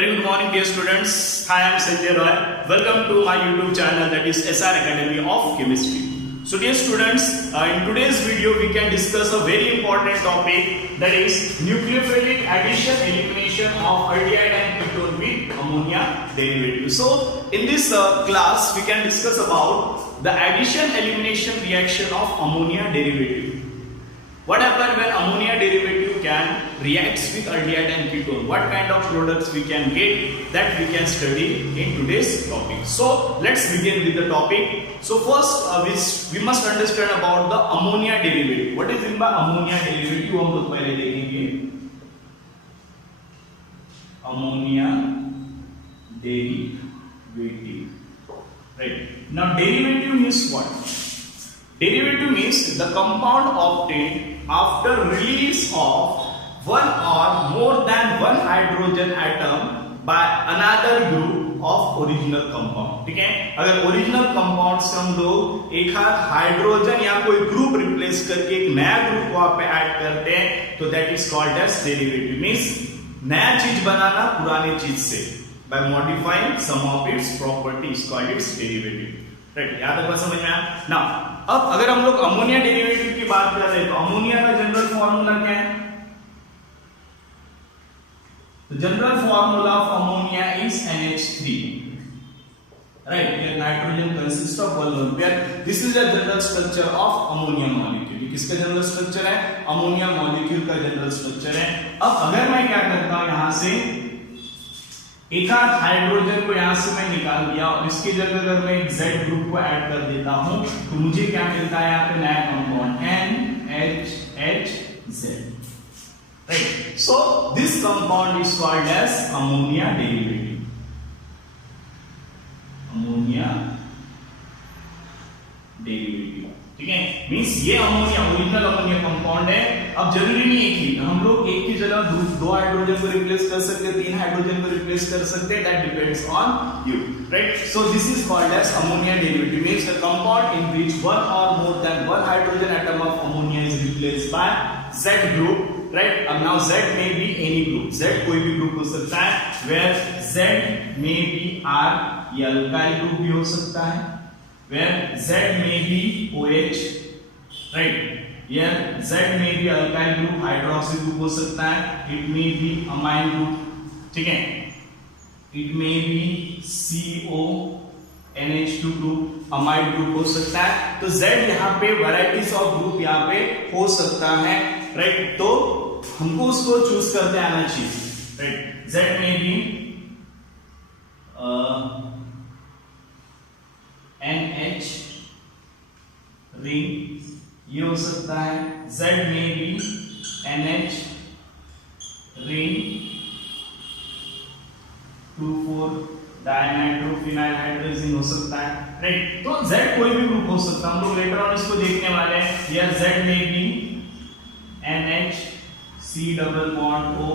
Very good morning, dear students. Hi, I am Sanjay Roy. Welcome to my YouTube channel, that is SR Academy of Chemistry. So, dear students, in today's video, we can discuss a very important topic, that is nucleophilic addition elimination of aldehyde and ketone with ammonia derivative. So, in this class, we can discuss about the addition elimination reaction of ammonia derivative. What happens when ammonia derivative can reacts with aldehyde and ketone? What kind of products we can get, that we can study in today's topic. So let's begin with the topic. So first we must understand about the ammonia derivative. What is meant by ammonia derivative? हम लोग पहले देखेंगे ammonia derivative. Right. Now derivative means what? Derivative means the compound obtained after release of one or more than one hydrogen atom by another group of original compound. ठीक है, अगर original compound से हम लोग एक हाथ हाइड्रोजन या कोई ग्रुप रिप्लेस करके एक नया ग्रुप वहां पे ऐड करते हैं तो that is called as derivative. Means नया चीज बनाना पुराने चीज से by modifying some of its properties called its derivative. Right, याद है समझ में आया ना. अब अगर हम लोग अमोनिया डेरिवेटिव की बात कर रहे हैं तो अमोनिया का जनरल फॉर्मूला क्या है? The general formula of ammonia is NH3. Right, where nitrogen consists of one lone pair. This is the general structure of ammonia molecule. किसका जनरल स्ट्रक्चर है? अमोनिया मॉलिक्यूल का जनरल स्ट्रक्चर है. अब अगर मैं क्या करता हूं, यहां से एक आध हाइड्रोजन को यहां से मैं निकाल दिया और इसकी जगह अगर मैं एक Z ग्रुप को ऐड कर देता हूं तो मुझे क्या मिलता है? यहाँ पे नया compound NHHZ. Right. So this compound is called as ammonia derivative. Ammonia derivative. ठीक है, मींस ये अमोनिया ओरिजिनल अमोनिया कंपाउंड है. अब जरूरी नहीं है कि हम लोग एक की जगह दो हाइड्रोजन को रिप्लेस कर सकते हैं, तीन हाइड्रोजन को रिप्लेस कर सकते हैं. That depends on you. Right, so this is called as ammonia derivative. Means the compound in which one और more than one hydrogen atom of ammonia is replaced by Z group. Right, अब now Z may be any group. Z कोई भी group हो सकता है. where Z may be R, ये alkyl group भी हो सकता है. where Z may be OH. Right, here Z may be alkyl group, hydroxy group हो सकता है. it may be amine group. ठीक है, it may be CO NH2 group, amide group हो सकता है. तो Z यहाँ पे वैरायटीज ऑफ ग्रुप यहाँ पे हो सकता है. राइट, तो हमको उसको चूज करते आना चाहिए. राइट, Z में भी NH रिंग ये हो सकता है. Z में भी NH रिंग 2,4 डायनाइट्रोफिनाइल हाइड्रोजन हो सकता है. राइट, तो Z कोई भी ग्रुप हो सकता है. हम लोग लेटर ऑन इसको देखने वाले हैं. या Z में भी NH C double bond O.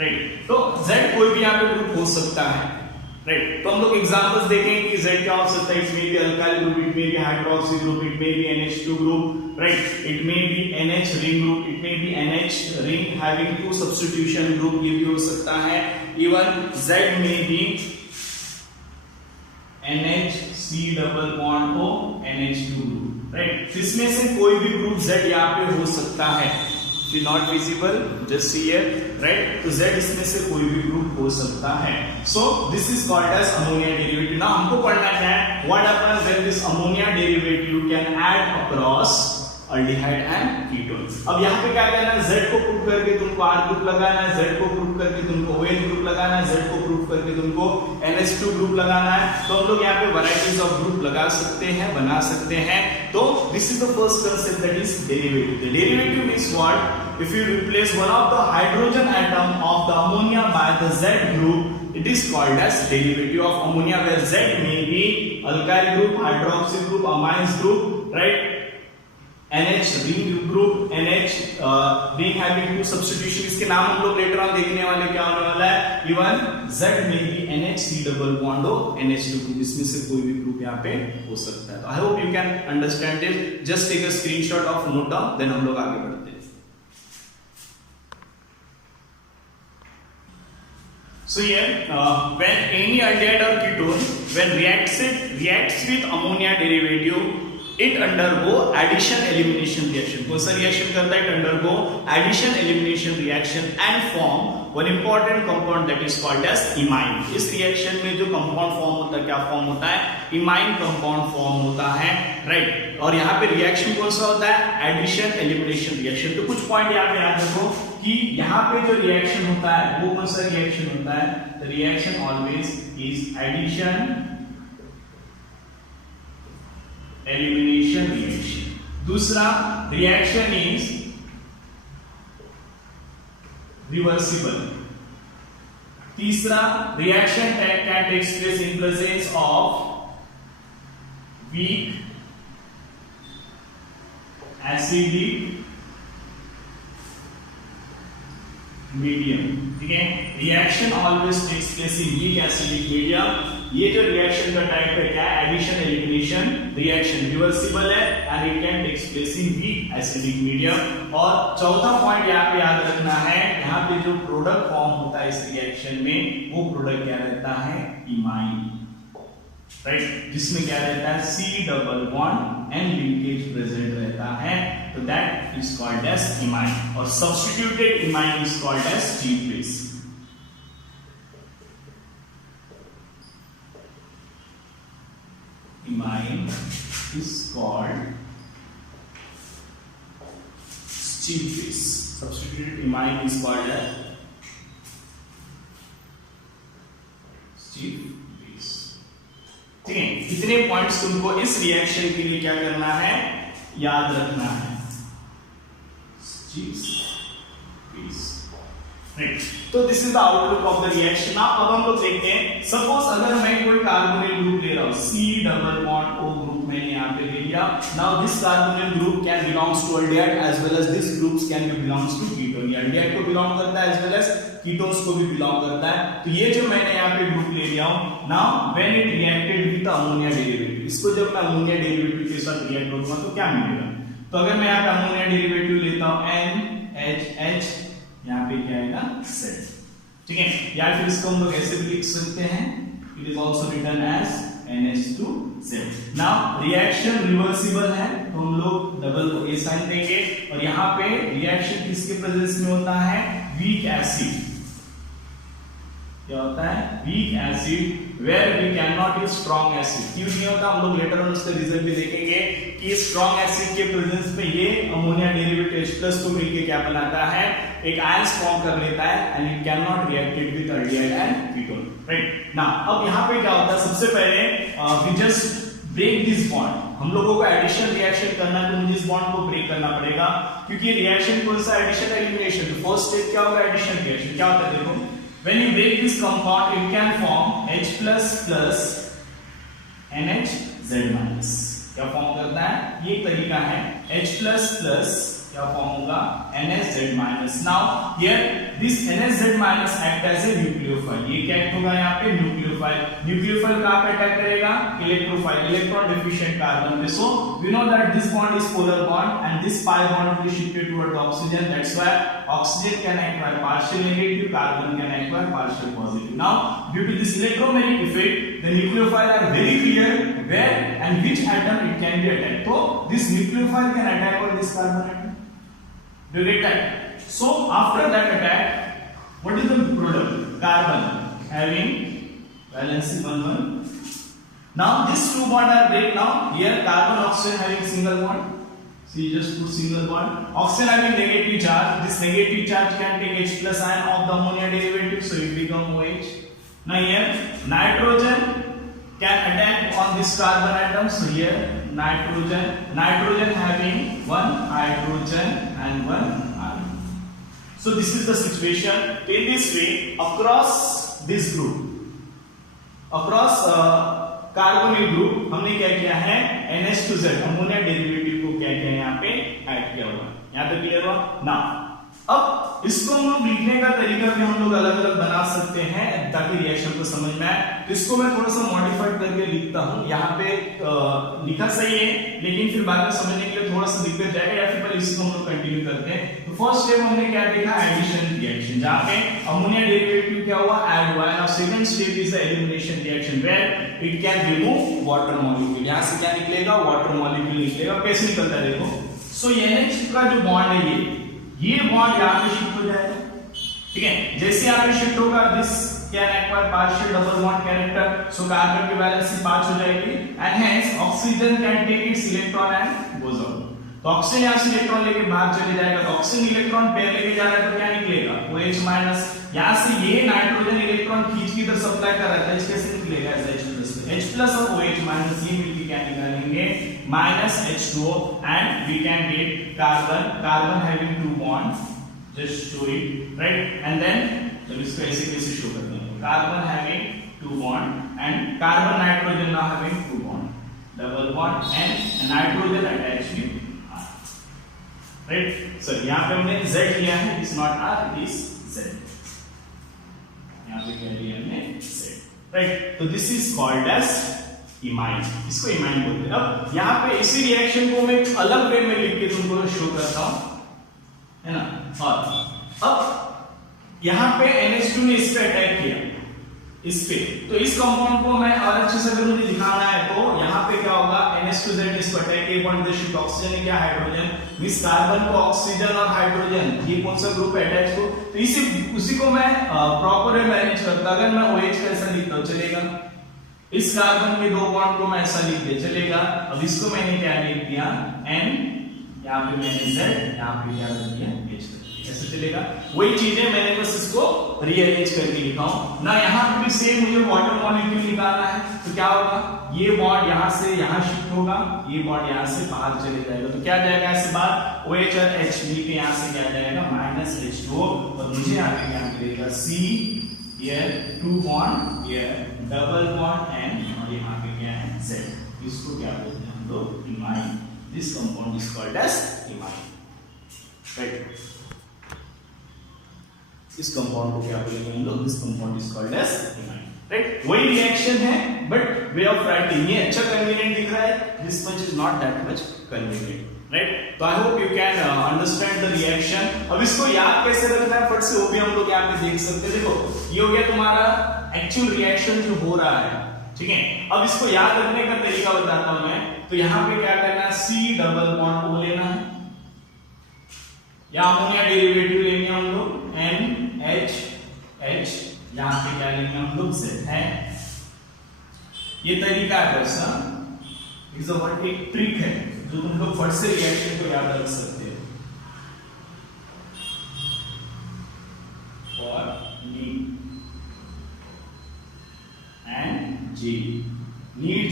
Right, तो Z कोई भी यहाँ पे ग्रुप हो सकता है. राइट, तो हम लोग एग्जांपल्स देखेंगे कि Z क्या हो सकता है. It may be alkyl group, it may be hydroxy group, it may be NH2 group. Right, it may be NH ring group, it may be NH ring having two substitution group, ये भी हो सकता है. Even Z में भी NH C double bond O NH2 group. Right, इसमें से कोई भी ग्रुप Z यहाँ पे हो सकता है. If not visible, just see here. Right, तो Z इसमें से कोई भी ग्रुप हो सकता है. So this is called as ammonia derivative. Now हमको पढ़ना क्या है? What happens when this ammonia derivative can add across aldehyde and ketone. अब यहाँ पे क्या करना है? Z को प्रूव करके तुमको R ग्रुप लगाना है, Z को प्रूव करके तुमको OH ग्रुप लगाना है, Z को प्रूव करके तुमको NH2 ग्रुप लगाना है. तो हम लोग यहाँ पे वैरायटीज ऑफ ग्रुप लगा सकते हैं, बना सकते हैं. तो this is the first concept, that is derivative. The derivative means what? If you replace one of the hydrogen atom of the ammonia by the Z group, it is called as derivative of ammonia, where Z may be alkyl group, hydroxy group, amines group, right? NH ring group, NH ring having two substitution. इसके नाम हम लोग later on देखने वाले क्या होने वाला है. Even Z may be NH C double bond O NH2 group. इसमें से कोई भी ग्रुप यहाँ पे हो सकता है. तो I hope you can understand it. Just take a screenshot of note down, then हम लोग आगे बढ़ते हैं. So here, when any aldehyde or ketone, when reacts with ammonia derivative, it undergo addition elimination reaction. कौन सा reaction करता है? It undergo addition elimination reaction and form one important compound that is called as imine. इस reaction में जो compound form होता है, क्या फॉर्म होता है? इमाइन कंपाउंड फॉर्म होता है, राइट। और यहाँ पे रिएक्शन कौन सा होता है? Addition elimination reaction. तो कुछ पॉइंट यहाँ पे याद रखो कि यहाँ पे जो रिएक्शन होता है वो कौन सा रिएक्शन होता है? The reaction always is addition elimination reaction. दूसरा, रिएक्शन इज रिवर्सिबल। तीसरा, reaction can takes place in presence of weak acidic medium. ठीक है, reaction always takes place in weak acidic medium. ये जो रिएक्शन का टाइप है क्या है? एडिशन एलिमिनेशन रिएक्शन, रिवर्सिबल है and it can takes place in weak acidic medium. और चौथा पॉइंट यहाँ पे याद रखना है, यहाँ पे जो प्रोडक्ट फॉर्म होता है इस रिएक्शन में, वो प्रोडक्ट क्या रहता है? इमाइन, राइट, जिसमें क्या रहता है? C double bond and linkage present रहता है, तो that is called as imine. और substituted imine is called as G base. Imine is called chief base. Substituted imine is called a chief base. ठीक है, इतने पॉइंट्स तुमको इस reaction के लिए क्या करना है? याद रखना है। chief base. तो this is the outlook of the reaction. अब हम लोग देखते हैं, सपोज अगर मैं कोई कार्बोनिल ग्रुप ले रहा हूं, C double bond O group मैंने यहाँ पे ले लिया। Now this carbonyl group can belongs to aldehyde as well as this groups can be belongs to ketone. Aldehyde को बिलोंग करता है एज वेल एज कीटोन्स को भी बिलोंग करता है। तो ये जो मैंने यहाँ पे ग्रुप ले लिया हूं, now when it reacted with ammonia derivative, इसको जब मैं अमोनिया डेरिवेटिव के साथ रिएक्ट करूंगा तो क्या मिलेगा? तो अगर मैं यहाँ पे अमोनिया डेरिवेटिव लेता हूं NHH, यहाँ पे क्या आएगा? Z। ठीक है, या फिर इसको हम लोग ऐसे भी लिख सकते हैं, it is also written as NH2Z। Now reaction reversible है तो हम लोग डबल को A साइन देंगे, और यहाँ पे रिएक्शन किसके प्रेजेंस में होता है? Weak acid. क्या होता है? Weak acid where we can not use strong acid. क्यों नहीं होता? हम लोग लेटर ऑन उसका रिजल्ट भी देखेंगे कि स्ट्रॉन्ग एसिड के प्रेजेंस में ये अमोनिया डेरिवेटिव H+ को मिलके क्या बनाता है? एक आयंस फॉर्म कर लेता है and it can not reacted with aldehyde and ketone, right. Now अब यहाँ पे क्या होता है? सबसे पहले we just break this bond. हम लोगों को एडिशन रिएक्शन करना है तो मुझे इस बॉन्ड को ब्रेक करना पड़ेगा, क्योंकि रिएक्शन कौन सा? Addition elimination. तो फर्स्ट स्टेप क्या होगा? Addition reaction. क्या होता है देखो, when you break this compound it can form H++ NHZ-। क्या फॉर्म करता है? ये तरीका है। H++ क्या फॉर्म होगा? NHZ-। Now here this NHZ- act as a nucleophile. ये क्या एक्ट होगा यहाँ पे? न्यूक्लियोफाइल। न्यूक्लियोफाइल कहां पे अटैक करेगा? इलेक्ट्रोफाइल, इलेक्ट्रॉन डिफिशिएंट कार्बन पे। So we know that this bond is polar bond and this pi bond will be shifted toward the oxygen, that's why oxygen can acquire partial negative, carbon can acquire partial positive. Now due to this electromagnetic effect the nucleophile are very clear where and which atom it can be attacked. So this nucleophile can attack on this carbon atom. Do you get that? So after that attack, what is the product? Carbon having valency 1 1. Now these two bonds are break. Now here carbon oxygen having single bond. So you just put single bond. Oxygen having negative charge. This negative charge can take H+ ion of the ammonia derivative, so it become OH. Now here nitrogen can attack on this carbon atom. So here nitrogen having one hydrogen and one ion. So this is the situation. In this way, across this group, across carbonyl group हमने क्या किया है? NH2Z ammonia derivative को क्या किया यहाँ पे add किया हुआ। यहाँ पे क्लियर हुआ ना? अब इसको हम लोग लिखने का तरीका भी हम लोग अलग अलग बना सकते हैं ताकि रिएक्शन को समझ में आए। तो इसको मैं थोड़ा सा मॉडिफाइड करके लिखता हूं। यहाँ पे लिखा सही है, लेकिन फिर बाद में समझने के लिए थोड़ा सा दिक्कत जाएगा, या फिर पहले इसको हम लोग कंटिन्यू करते हैं। तो फर्स्ट स्टेप हमने क्या देखा, एडिशन रिएक्शन, जहां पे अमोनिया डेरिवेटिव क्या हुआ, ऐड हुआ। Now second step is the elimination reaction where it can remove water molecule. यहां से क्या निकलेगा, वाटर मॉलिक्यूल निकलेगा। कैसे निकलता है देखो, सो NH का जो बॉन्ड है ये बॉन्ड यहाँ पे शिफ्ट हो जाएगा, ठीक है। जैसे यहाँ पे शिफ्ट होगा, this can acquire partial double bond character, so carbon की वैलेंसी 5 हो जाएगी, and hence oxygen can take its electron and goes out. तो ऑक्सीजन यहाँ से इलेक्ट्रॉन लेके बाहर चले जाएगा, तो ऑक्सीजन इलेक्ट्रॉन पेयर लेके जा रहा है, तो क्या निकलेगा, OH माइनस। यहाँ से ये नाइट्रोजन इलेक्ट्रॉन खींच के इधर सप्लाई कर रहा है, तो कैसे निकलेगा, H प्लस और OH माइनस, ये मिलके क्या निकालेंगे, minus H2O, and we can get carbon having 2 bond, just show it, right? And then जब इसको ऐसे कैसे शो करते हैं, carbon having 2 bond and carbon nitrogen now having 2 bond, double bond and nitrogen attached with R, right? So यहाँ पे हमने Z लिया है, it's not R, it is Z। यहाँ पे क्या लिया हमने, Z, right? तो this is called as imine, इसको इमाइन बोलते हैं। अब यहाँ पे इसी रिएक्शन को मैं एक अलग वे में लिख के तुमको शो करता हूँ, है ना। और अब यहाँ पे NH2 ने इस पे अटैक किया, इस पे, तो इस कंपाउंड को मैं और अच्छे से अगर मुझे दिखाना है तो यहाँ पे क्या होगा, NH2Z इस पर अटैक, एक बॉन्ड शिफ्ट, ऑक्सीजन है क्या, हाइड्रोजन, मिस कार्बन को ऑक्सीजन और हाइड्रोजन, ये कौन सा ग्रुप अटैच को, तो उसी को मैं प्रॉपर वे अरेंज करता। अगर मैं OH का ऐसा लिखता हूं चलेगा, इस कार्बन के 2 बॉन्ड को मैं ऐसा लिख दिया चलेगा। अब इसको मैंने क्या लिख दिया, N, यहाँ पे मैंने Z, यहाँ पे क्या लिख दिया, H, ऐसे चलेगा। वही चीजें मैंने बस इसको रीअरेंज करके लिखा हूं ना। यहाँ पे भी सेम मुझे वाटर मॉलिक्यूल निकालना है, तो क्या होगा, ये बॉन्ड यहाँ से यहाँ शिफ्ट होगा, ये बॉन्ड यहाँ से बाहर चले जाएगा, तो क्या जाएगा ऐसे बाहर, OH और H मिलके यहाँ से क्या जाएगा, माइनस H2O, और मुझे आगे क्या मिलेगा, C, here 2 bond, here double bond, and और यहाँ पे क्या है, Z। इसको क्या बोलते हैं हम लोग, imine. This compound is called as imine, right? इस कंपाउंड को क्या बोलेंगे हम लोग, this compound is called as imine, right. वही रिएक्शन है बट वे ऑफ राइटिंग, ये अच्छा कन्वीनियंट दिख रहा है, this much is not that much convenient, right. तो I hope you can understand the reaction. अब इसको याद कैसे रखना है फट से, वो भी हम लोग यहाँ पे देख सकते हैं। देखो ये हो गया तुम्हारा एक्चुअल रिएक्शन जो हो रहा है, ठीक है। अब इसको याद रखने का तरीका बताता हूं मैं। तो यहाँ पे क्या करना है, C डबल बॉन्ड O लेना है, या अमोनिया डेरिवेटिव लेंगे हम लोग NH, यहाँ पे क्या लेंगे हम लोग, Z है। ये तरीका है बस, एक ट्रिक है जो तुम लोग फट से रिएक्शन को याद रख सकते हो। और नीड J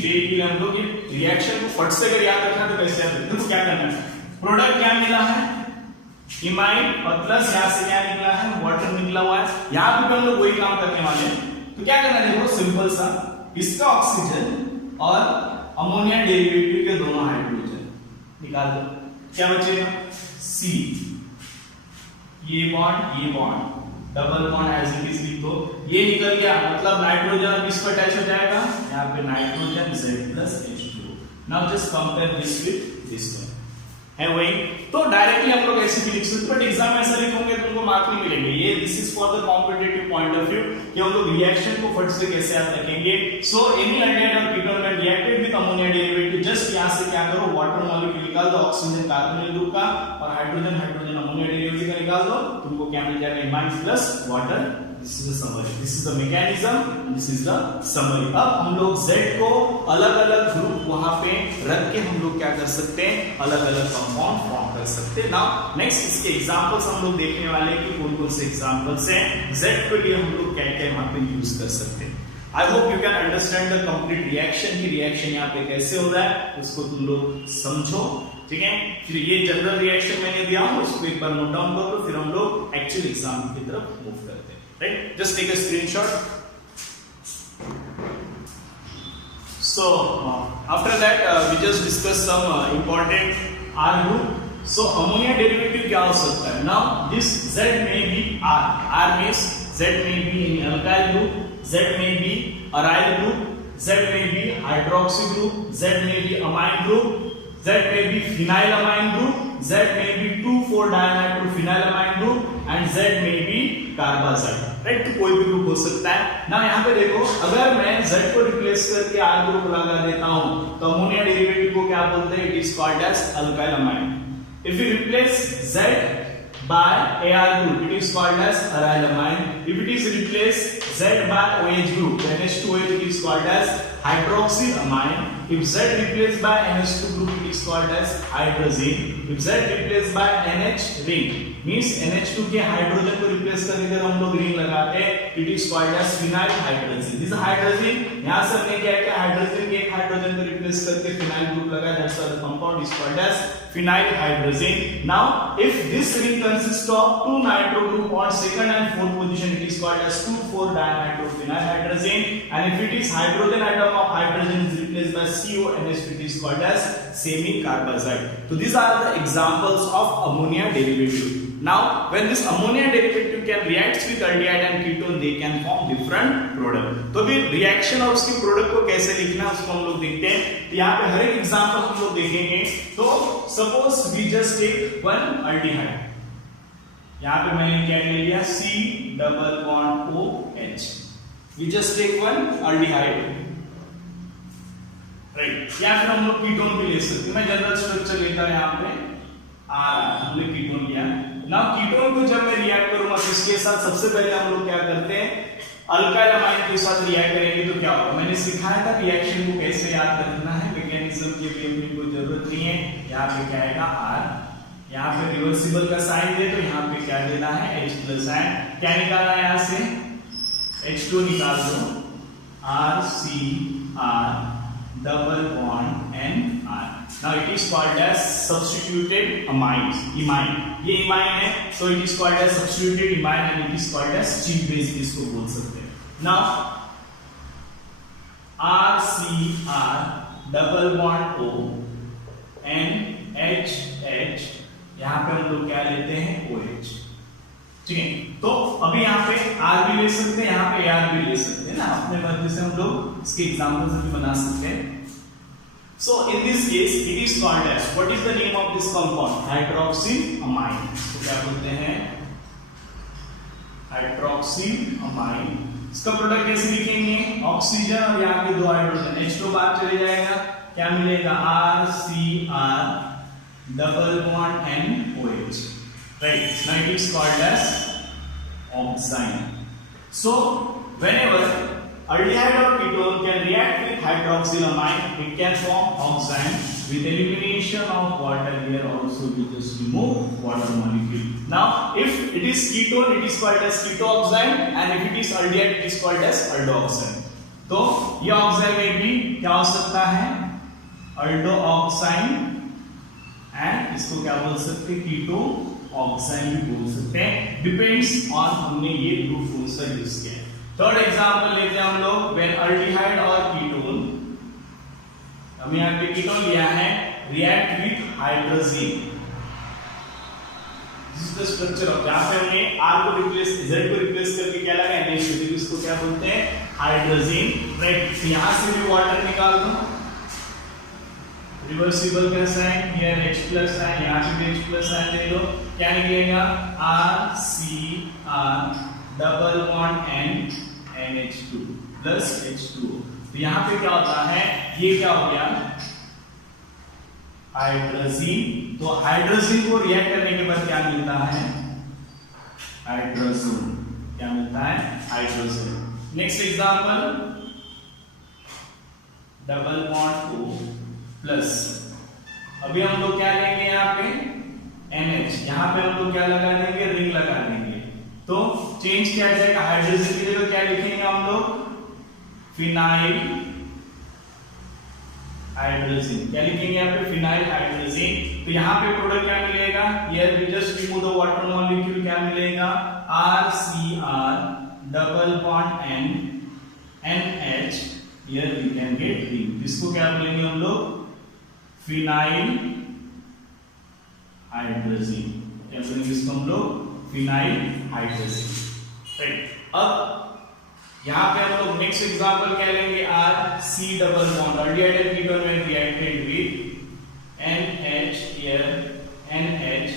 के लिए हम लोग ये रिएक्शन को फट से अगर याद रखना तो कैसे याद रखते, तो क्या करना है, प्रोडक्ट क्या मिला है, इमाइन, और प्लस यहाँ से क्या निकला है, वाटर निकला हुआ है। यहाँ पे हम लोग वही काम करने वाले हैं। तो क्या करना है, देखो सिंपल सा, इसका ऑक्सीजन और अमोनिया डेरिवेटिव के दोनों हाइड्रोजन निकाल दो, क्या बचेगा, C, ये bond double bond as it is लिख दो, ये निकल गया, मतलब नाइट्रोजन किस पर अटैच हो जाएगा, यहाँ पे nitrogen Z plus H2O। Now just compare this with this one, है वही। तो डायरेक्टली हम लोग ऐसे भी लिख सकते, बट एग्जाम में ऐसा लिखोगे तुमको मार्क नहीं मिलेंगे। ये this is for the competitive point of view कि हम लोग रिएक्शन को फट से कैसे याद रखेंगे। सो एनी अल्डेहाइड और ketone when reacted with ammonia derivative, just यहां से क्या करो, वाटर मॉलिक्यूल निकाल दो, ऑक्सीजन कार्बोनिल ग्रुप का और हाइड्रोजन अमोनिया डेरिवेटिव का निकाल दो, तुमको क्या मिल जाएगा, imine plus water. This is the summary, this is the mechanism, this is the summary। अब हम लोग Z को अलग अलग ग्रुप वहां पे रख के हम लोग क्या कर सकते हैं, अलग अलग कंपाउंड फॉर्म कर सकते हैं। नाउ नेक्स्ट इसके एग्जांपल्स हम लोग देखने वाले हैं कि कौन कौन से एग्जांपल्स हैं Z के लिए हम लोग क्या क्या वहां पे यूज कर सकते हैं। आई hope you can understand the complete reaction की रिएक्शन यहाँ पे कैसे हो रहा है उसको तुम लोग समझो, ठीक है। फिर ये जनरल रिएक्शन मैंने दिया हूं, उसको एक बार नोट डाउन कर लो, फिर हम लोग एक्चुअल एग्जाम की तरफ मूव करते हैं, right? Just take a screenshot. So after that we just discuss some important R group. So ammonia derivative क्या हो सकता है? Now this Z may be R. R means Z may be in alkyl group, Z may be aryl group, Z may be hydroxy group, Z may be amine group, Z may be phenylamine group, Z may be 2,4-diamidophenylamine group, and Z may be carbazide. Right, तो कोई भी group हो सकता है ना। यहाँ पे देखो, अगर मैं Z को रिप्लेस करके R ग्रुप लगा देता हूँ तो अमोनिया डेरिवेटिव को क्या बोलते हैं? It is called as alkyl amine. If you replace Z by AR group, it is called as aryl amine. If it is replaced Z by OH group, then NH2OH, it is called as hydroxyl amine. If Z replaced by NH2 group, it is called as hydrazine. If Z replaced by NH ring, means NH2 के hydrogen को replace करने के लिए हम लोग ring लगाते हैं, it is called as phenyl hydrazine. This hydrazine, यहाँ से हमने क्या किया? हाइड्रोजन के एक हाइड्रोजन को रिप्लेस करके phenyl ग्रुप लगाया, that's why the compound is called as phenyl hydrazine. Now, if this ring consists of two nitro group on second and fourth position, it is called as 2,4-dinitrophenyl hydrazine. And if it is hydrogen atom of hydrogen is replaced by CONH, it is called as semi-carbazide. So these are the examples of ammonia derivative. Now, when this ammonia derivative can react with aldehyde and ketone, they can form different product. तो भी reaction और उसके product को कैसे लिखना है उसको हम लोग देखते हैं. तो यहाँ पे हर एक एग्जांपल हम लोग देखेंगे. तो suppose we just take one aldehyde. यहाँ पे मैंने क्या ले लिया? C double bond OH. We just take one aldehyde, right. या फिर हम लोग कीटोन भी ले सकते हैं. मैं जनरल स्ट्रक्चर लेता हूं यहाँ पे हमने कीटोन लिया. ना कीटोन को जब मैं रिएक्ट करूंगा तो इसके साथ सबसे पहले हम लोग क्या करते हैं? अल्काइल अमाइन के साथ रिएक्ट करेंगे तो क्या होगा? मैंने सिखाया था रिएक्शन को कैसे याद करना है. मैकेनिज्म की भी अपनी कोई जरूरत नहीं है. यहाँ पे क्या आएगा? R. यहाँ पे रिवर्सिबल का साइन दे तो यहाँ पे क्या देना है? H+ है. क्या निकालना है? यहाँ से H2 निकाल दो. RCr double bond NR. Now it is called as substituted amines. Imine. ये imine है, so it is called as substituted imine and it is called as cheap base. इसको बोल सकते हैं. Now RCr double bond O NH. यहाँ पे हम लोग क्या लेते हैं? OH. ठीक है. तो अभी यहाँ पे R भी ले सकते हैं, यहाँ पे AR भी ले सकते हैं ना. अपने मर्जी से हम लोग इसके एग्जांपल्स भी बना सकते हैं. So in this case, it is called as, what is the name of this compound? Hydroxyl amine. तो क्या बोलते हैं? Hydroxyl amine. इसका प्रोडक्ट कैसे लिखेंगे? ऑक्सीजन और यहाँ पे दो हाइड्रोजन, H2 बाहर चले जाएगा. क्या मिलेगा? RCr double bond NOH. Right. Now it is called as oxime. So whenever aldehyde or ketone can react with hydroxyl amine, it can form oxime. With elimination of water, here also we just remove water molecule. Now, if it is ketone, it is called as ketoxime, and if it is aldehyde, it is called as aldoxime. तो ये oxide में भी क्या हो सकता है? अल्डोऑक्साइड, and इसको क्या बोल सकते हैं? कीटो ऑक्साइड भी बोल सकते हैं. डिपेंड्स ऑन हमने ये ग्रुप कौन सा यूज किया है. थर्ड एग्जांपल लेते हैं हम लोग. व्हेन अल्डिहाइड और कीटोन, हम यहाँ पे कीटोन लिया है, react with hydrogen. This is the structure of, जहां पे हमने R को रिप्लेस, Z को रिप्लेस करके क्या लगा? NH2. इसको क्या बोलते हैं? हाइड्रोजन. राइट. यहां से भी वाटर निकाल दो. रिवर्सिबल का साइन, हियर H+ है, यहां से भी H+ साइन दे दो. क्या निकलेगा? RCr double bond NH2 plus H2O. तो यहां पे क्या होता है? ये क्या हो गया? हाइड्रोजन. तो हाइड्रोजन को रिएक्ट करने के बाद क्या मिलता है? हाइड्रोजन. क्या मिलता है? Hydrogen. Next example, double bond O plus, अभी हम लोग क्या लेंगे? यहाँ पे NH. यहाँ पे हम लोग क्या लगा देंगे? रिंग लगा देंगे. तो चेंज क्या जाएगा? हाइड्रोजन की जगह क्या लिखेंगे हम लोग? Phenyl hydrogen. क्या लिखेंगे यहाँ पे? Phenyl hydrogen. तो यहाँ पे प्रोडक्ट क्या मिलेगा? Here we just remove the water molecule. क्या मिलेगा? RCr double bond NH. Here we can get ring. इसको क्या बोलेंगे हम लोग? फिनाइल हाइड्रोजन, क्या बोलेंगे इसको हम लोग, फिनाइल हाइड्रोजन, राइट। अब यहाँ पे हम लोग नेक्स्ट एग्जांपल क्या लेंगे, R C double bond, ordinal ketone when reacted with NH, here NH,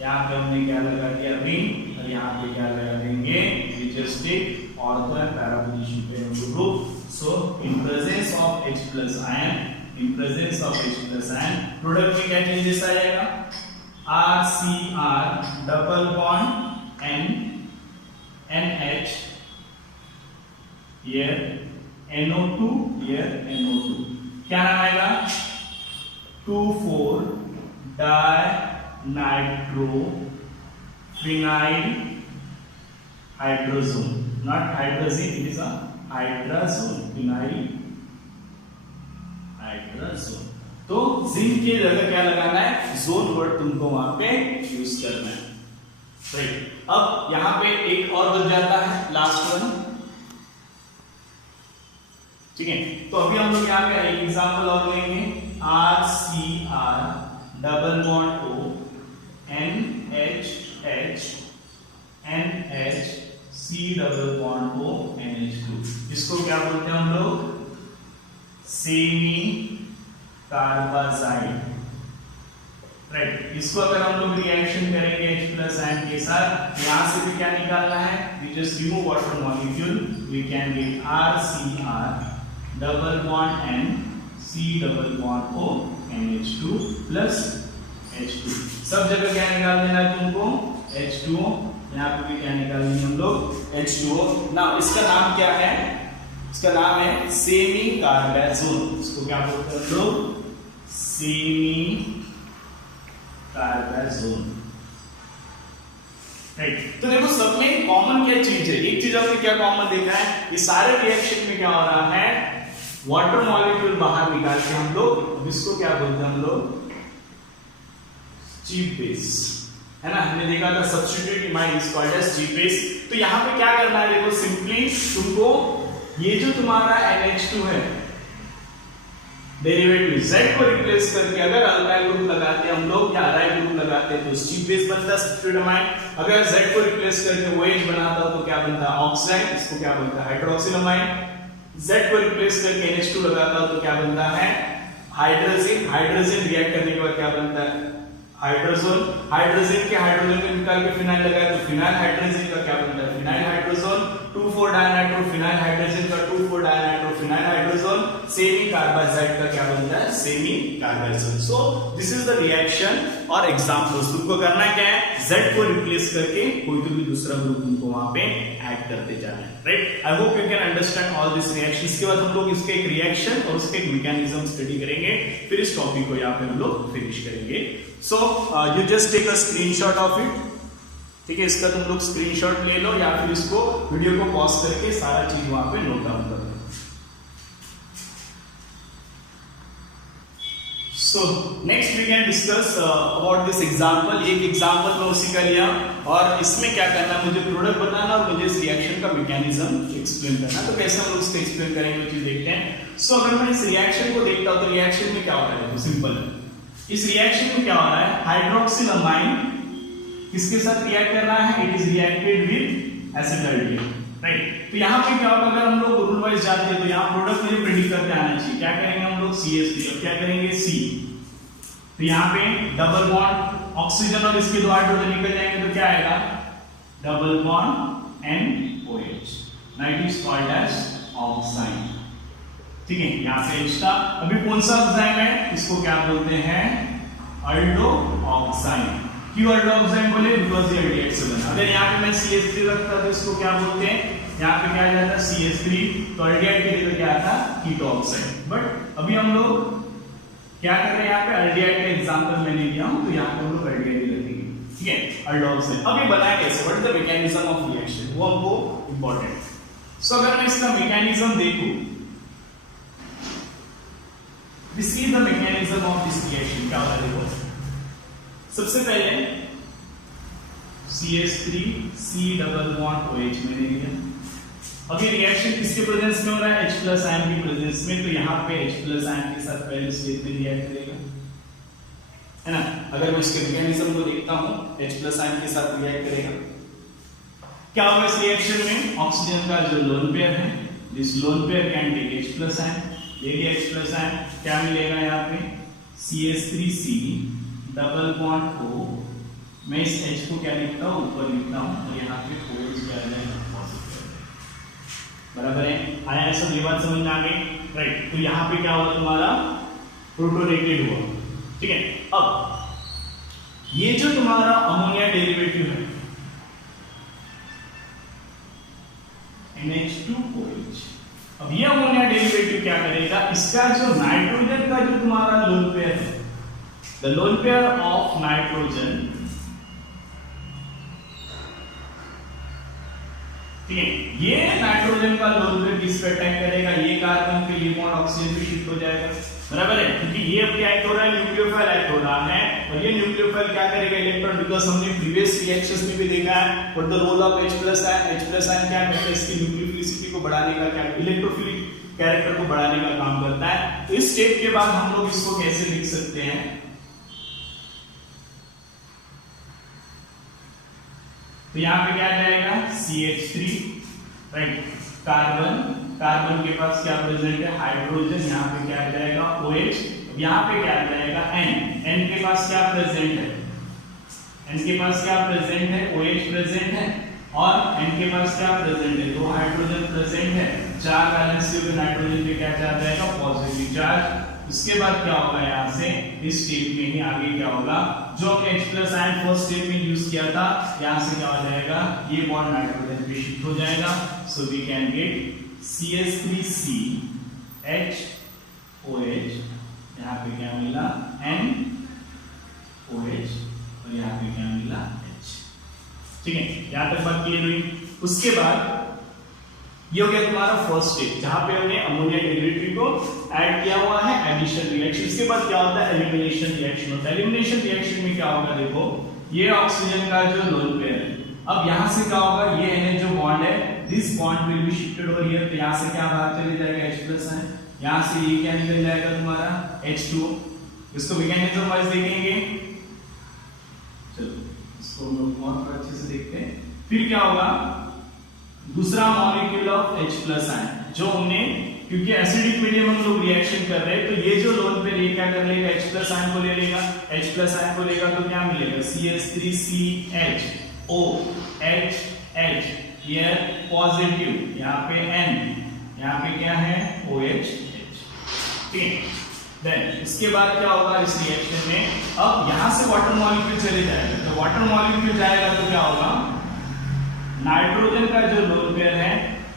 यहाँ पे हमने क्या लगा दिया, रिंग, और यहाँ पे क्या लगा देंगे, we just take ortho and para position पे हम group. So in presence of H plus ion, in presence of H plus ion, product में क्या चेंजेस आ जाएगा, RCr double bond NH, here NO2, here NO2, क्या नाम आएगा, 2,4 dinitro phenyl hydrogen, not hydrazine, it is a hydrazone, phenyl hydrogen. तो zinc की जगह क्या लगाना है, जोन वर्ड तुमको वहां पे यूज करना है, राइट। अब यहां पे एक और बच जाता है, लास्ट वन, ठीक है। तो अभी हम लोग यहाँ पे एक एग्जांपल और लेंगे, RCr double bond O NH NH C double bond O NH2, इसको क्या बोलते हैं हम लोग, सेमी कार्बाजाइड, राइट। इसको अगर हम लोग रिएक्शन करेंगे H प्लस आयन के साथ, यहां से भी क्या निकालना है, we just remove water molecule, we can get RCr double bond N C double bond O NH2 plus H2, सब जगह क्या निकाल देना है तुमको, H2O, यहाँ पे भी क्या निकाल देंगे हम लोग, H2O। ना इसका नाम क्या है, इसका नाम है सेमी कार्बाजोन, इसको क्या बोलते हैं हम लोग, सेमी कार्बाजोन, राइट। तो देखो सब में कॉमन क्या चीज है, एक चीज हमने क्या कॉमन देखा है, ये सारे रिएक्शन में क्या हो रहा है, वाटर मॉलिक्यूल बाहर निकाल के हम लोग इसको क्या बोलते हैं हम लोग, चीप बेस, है ना, हमने देखा था substitute imine is called as Schiff base. तो यहां पे क्या करना है, देखो सिंपली तुमको ये जो तुम्हारा NH2 है, डेरिवेटिव Z को रिप्लेस करके अगर अल्काइल ग्रुप लगाते हैं हम लोग या अराइल ग्रुप लगाते हैं तो चीप बेस बनता है सब्स्टिट्यूट इमाइन। अगर Z को रिप्लेस करके OH बनाता हो तो क्या बनता है, ऑक्साइड, इसको क्या बनता है, हाइड्रोक्सिल अमाइन। Z को रिप्लेस करके NH2 लगाता हो तो क्या बनता है, हाइड्रोजन, हाइड्रोजन रिएक्ट करने के बाद क्या बनता है, हाइड्रोजन, हाइड्रोजन के हाइड्रोजन को निकाल के फिनाइल लगाया तो फिनाइल हाइड्रोजन का क्या बनता है, phenyl hydrogen, 2,4 dinitro phenyl hydrogen का 2,4 dinitro phenyl hydrogen, semicarbazide का क्या बनता है, semicarbazone. So this is the reaction और एग्जांपल्स, तुमको करना क्या है, Z को रिप्लेस करके कोई तो भी दूसरा ग्रुप तुमको वहां पे ऐड करते जाना है, right. I hope you can understand all this reaction. इसके बाद हम लोग इसके एक रिएक्शन और उसके एक मैकेनिज्म स्टडी करेंगे, फिर इस टॉपिक को यहाँ पे हम लोग फिनिश करेंगे। So you just take a screenshot of it, ठीक है, इसका तुम लोग स्क्रीनशॉट ले लो या फिर इसको वीडियो को पॉज करके सारा चीज वहां पे नोट डाउन कर लो। So next we can discuss about this example। एक एग्जांपल मैं उसी का लिया और इसमें क्या करना है, मुझे प्रोडक्ट बताना और मुझे इस रिएक्शन का मैकेनिज्म एक्सप्लेन करना। तो कैसे हम लोग इसको एक्सप्लेन करेंगे वो चीज देखते हैं। सो अगर मैं इस रिएक्शन को देखता हूं तो रिएक्शन में क्या हो रहा है, तो सिंपल है, इस रिएक्शन में क्या हो रहा है, हाइड्रोक्सिल अमाइन किसके साथ रिएक्ट कर रहा है, it is reacted with acetaldehyde, right. तो यहाँ पे क्या होगा, अगर हम लोग रूल वाइज जाते हैं तो यहाँ प्रोडक्ट मुझे प्रेडिक्ट करके आना चाहिए, क्या करेंगे हम लोग, CH3, और क्या करेंगे C, तो यहाँ पे डबल बॉन्ड ऑक्सीजन और इसके दो हाइड्रोजन निकल जाएंगे तो क्या आएगा, double bond NOH, night is called as oxide, ठीक है। यहाँ पे H था, अभी कौन सा एंजाइम है, इसको क्या बोलते हैं, अल्डो ऑक्साइड। क्यों अल्डो ऑक्साइड बोले, बिकॉज़ ये एल्डिहाइड। अगर यहाँ पे मैं CH3 रखता तो इसको क्या बोलते हैं, यहाँ पे क्या आ जाता CH3, तो एल्डिहाइड के लिए क्या आता कीटो ऑक्साइड। बट अभी हम लोग क्या कर रहे हैं, यहाँ पे एल्डिहाइड का एग्जांपल मैंने लिया हूं तो यहाँ पे हम लोग एल्डिहाइड रखेंगे, ठीक है, अल्डो ऑक्साइड। अब ये बनाया कैसे, what is the mechanism of reaction, वो हमको इंपॉर्टेंट। सो अगर मैं इसका मैकेनिज्म देखूं, this is the mechanism of this reaction, क्या होता है देखो, सबसे पहले CH3 C double bond OH मैंने लिया। अभी रिएक्शन किसके प्रेजेंस में हो रहा है, H प्लस आयन की प्रेजेंस में, तो यहाँ पे H प्लस आयन के साथ पहले CH3 रिएक्ट करेगा, है ना। अगर मैं इसके मैकेनिज्म को देखता हूं, H प्लस आयन के साथ रिएक्ट करेगा, क्या होगा इस रिएक्शन में? ऑक्सीजन का जो लोन पेयर है, this lone pair can take H plus ion, ले लिया H प्लस आयन, क्या मिलेगा यहाँ पे? CH3C डबल बॉन्ड O, मैं इस H को क्या लिखता हूँ? ऊपर लिखता हूँ, और यहाँ पे OH क्या आ जाएगा? बराबर है, आया ऐसा? ये बात समझ में आ गई, राइट। तो यहाँ पे क्या हुआ तुम्हारा? प्रोटोनेटेड हुआ, ठीक है। अब ये जो तुम्हारा अमोनिया डेरिवेटिव है NH2OH, अब ये अमोनिया डेरिवेटिव क्या करेगा? इसका जो नाइट्रोजन का जो तुम्हारा लोन पेयर है, the lone pair of nitrogen, ठीक है, ये नाइट्रोजन का लोन पेयर किस पे अटैक करेगा? ये कार्बन पे, ये बॉन्ड ऑक्सीजन पे शिफ्ट हो जाएगा, बराबर है, क्योंकि ये अब क्या एक्ट हो रहा है? न्यूक्लियोफाइल एक्ट हो रहा है, और ये न्यूक्लियोफाइल क्या करेगा? इलेक्ट्रॉन, बिकॉज़ हमने प्रीवियस रिएक्शंस में भी देखा है what the role of H plus ion. H plus ion क्या करता है? इसकी न्यूक्लियोफिलिसिटी को बढ़ाने का, क्या इलेक्ट्रोफिलिक कैरेक्टर को बढ़ाने का काम करता है। तो इस स्टेप के बाद हम लोग इसको कैसे लिख सकते हैं? तो यहाँ पे क्या जाएगा? CH3, राइट, कार्बन, कार्बन के पास क्या प्रेजेंट है? हाइड्रोजन, यहाँ पे क्या जाएगा? OH, यहाँ पे क्या जाएगा? N, N के पास क्या प्रेजेंट है? N के पास क्या प्रेजेंट है? OH प्रेजेंट है, और N के पास क्या प्रेजेंट है? 2 हाइड्रोजन प्रेजेंट है, 4 वैलेंसी पे नाइट्रोजन पे क्या चार्ज जाएगा? Positive charge. उसके बाद क्या होगा? यहाँ से इस स्टेप में ही आगे क्या होगा? जो हमने H plus ion first step में यूज किया था, यहाँ से क्या हो जाएगा? ये बॉन्ड नाइट्रोजन पे शिफ्ट हो जाएगा, so we can get CH3C HOH, यहाँ पे क्या मिला? NOH, और यहाँ पे क्या मिला? H, ठीक है, यहाँ तक बात क्लियर हुई। उसके बाद ये हो गया तुम्हारा फर्स्ट स्टेप, जहां पे हमने अमोनिया डेरिवेटिव को ऐड किया हुआ है, एडिशन रिएक्शन। इसके बाद क्या होता है? एलिमिनेशन रिएक्शन होता है। एलिमिनेशन रिएक्शन में क्या होगा? देखो, ये ऑक्सीजन का जो लोन पेयर है, अब यहां से क्या होगा? ये NH जो बॉन्ड है, this bond will be shifted over here, तो यहां से क्या बाहर चले जाएगा? H प्लस है, यहां से ये क्या निकल जाएगा तुम्हारा? H2O। इसको मैकेनिज्म वाइज देखेंगे, चलो इसको हम लोग और अच्छे से देखते हैं। फिर क्या होगा? दूसरा molecule of H plus ion, जो हमने, क्योंकि एसिडिक मीडियम हम लोग रिएक्शन कर रहे हैं, तो ये जो लोन पेयर ये क्या कर लेगा? H प्लस आयन को ले लेगा, H प्लस आयन को लेगा तो क्या मिलेगा? CH3CH OH H, ये पॉजिटिव, यहाँ पे N, यहाँ पे क्या है? OH H, ठीक है। देन इसके बाद क्या होगा इस रिएक्शन में? अब यहाँ से वाटर मॉलिक्यूल चले जाएगा, तो वाटर मॉलिक्यूल जाएगा तो क्या होगा? नाइट्रोजन का जो लोन पेयर है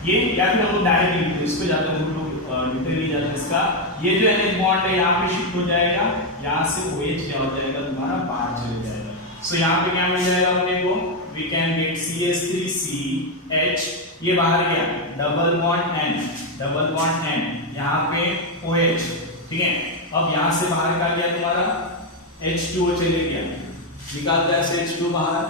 ये, या फिर हम डायरेक्टली लिखते हैं, इसको ज्यादा हम लोग लिखते नहीं जाते इसका, ये जो NH बॉन्ड है यहाँ पे शिफ्ट हो जाएगा, यहाँ से OH क्या हो जाएगा तुम्हारा? बाहर चले जाएगा। सो यहाँ पे क्या मिल जाएगा अपने को? वी कैन गेट CH3CH, ये बाहर गया, double bond N, double bond N, यहाँ पे OH, ठीक है। अब यहाँ से बाहर क्या गया तुम्हारा? H2O चले गया, निकालता है से H2 बाहर,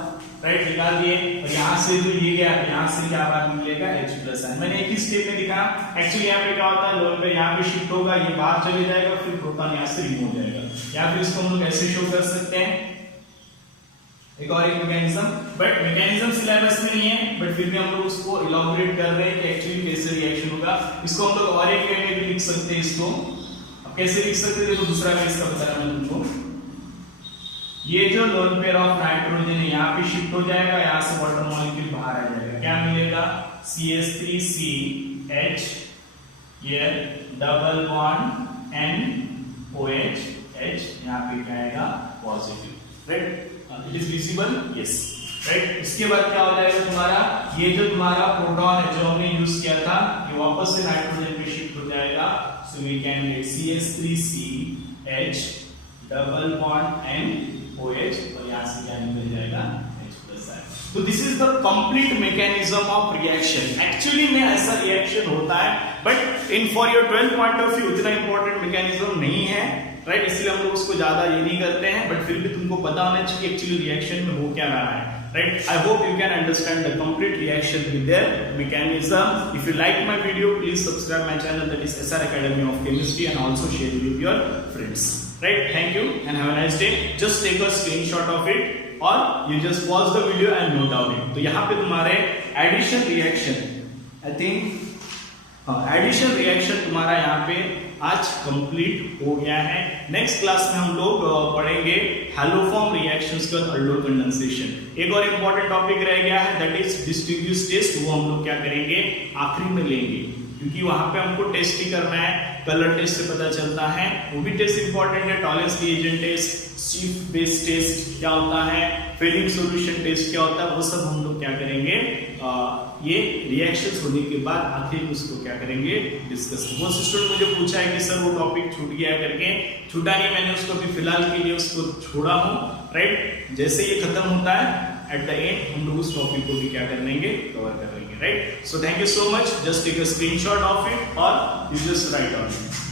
राइट, निकाल दिए, और यहाँ से जो ये गया, यहाँ से क्या बाहर निकलेगा? H plus ion. मैंने एक ही स्टेप में दिखा, एक्चुअली यहाँ पे क्या होता है? लोन पे यहाँ पे शिफ्ट होगा, ये बाहर चले जाएगा, फिर प्रोटॉन यहाँ से रिमूव हो जाएगा, या फिर इसको हम लोग ऐसे शो कर सकते हैं, एक और एक मैकेनिज्म, बट मैकेनिज्म सिलेबस में नहीं है, बट फिर भी हम लोग उसको इलॉबरेट कर रहे हैं कि एक्चुअली कैसे रिएक्शन होगा। इसको हम लोग और एक वे में भी लिख सकते हैं। इसको अब कैसे लिख सकते हैं? देखो, दूसरा वे इसका बता रहा मैं तुमको। ये जो लोन पेयर ऑफ नाइट्रोजन है यहाँ पे शिफ्ट हो जाएगा, यहाँ से वाटर मॉलिक्यूल बाहर आ जाएगा, क्या मिलेगा? CH3CH, ये डबल बॉन्ड NOH H, यहाँ पे क्या आएगा? Positive, right, it is visible, yes, right. इसके बाद क्या हो जाएगा तुम्हारा? ये जो तुम्हारा प्रोटॉन है जो हमने यूज किया था, ये वापस से नाइट्रोजन पे शिफ्ट हो जाएगा, so we can get CH3CH double bond NOH, और यहाँ से क्या निकल जाएगा? H plus ion. तो this is the complete mechanism of reaction. Actually में ऐसा रिएक्शन होता है, but in for your 12 point of view उतना इंपॉर्टेंट मैकेनिज्म नहीं है, राइट, इसलिए हम लोग उसको ज्यादा ये नहीं करते हैं, बट फिर भी तुमको पता होना चाहिए एक्चुअली रिएक्शन में हो क्या रहा है। right? I hope you can understand the complete reaction with their mechanism. If you like my video, please subscribe my channel, that is SR Academy of Chemistry, and also share it with your friends, right? Thank you and have a nice day. Just take a screenshot of it or you just pause the video and note down it. तो यहाँ पे तुम्हारे addition reaction, I think addition reaction तुम्हारा यहाँ पे आज complete हो गया है। नेक्स्ट क्लास में हम लोग पढ़ेंगे हैलोफॉर्म रिएक्शंस के बाद अल्डो कंडेंसेशन। एक और इंपॉर्टेंट टॉपिक रह गया है, दैट इज डिस्ट्रीब्यूस टेस्ट। वो हम लोग क्या करेंगे, आखिरी में लेंगे, क्योंकि वहां पे हमको टेस्ट ही करना है। कलर टेस्ट से पता चलता है, वो भी टेस्ट इंपॉर्टेंट है। Tollens reagent test, Schiff base test क्या होता है, फिलिंग सॉल्यूशन टेस्ट क्या होता है, वो सब हम लोग क्या करेंगे, ये रिएक्शंस होने के बाद आखिर में उसको क्या करेंगे, डिस्कस। वो स्टूडेंट मुझे पूछा है कि सर वो टॉपिक छूट गया करके। छूटा नहीं, मैंने उसको अभी फिलहाल के लिए उसको छोड़ा हूँ, राइट। जैसे ये खत्म होता है एट द एंड हम लोग उस टॉपिक को भी क्या कर लेंगे, कवर कर लेंगे, right. So thank you so much, just take a screenshot of it और you just write on it.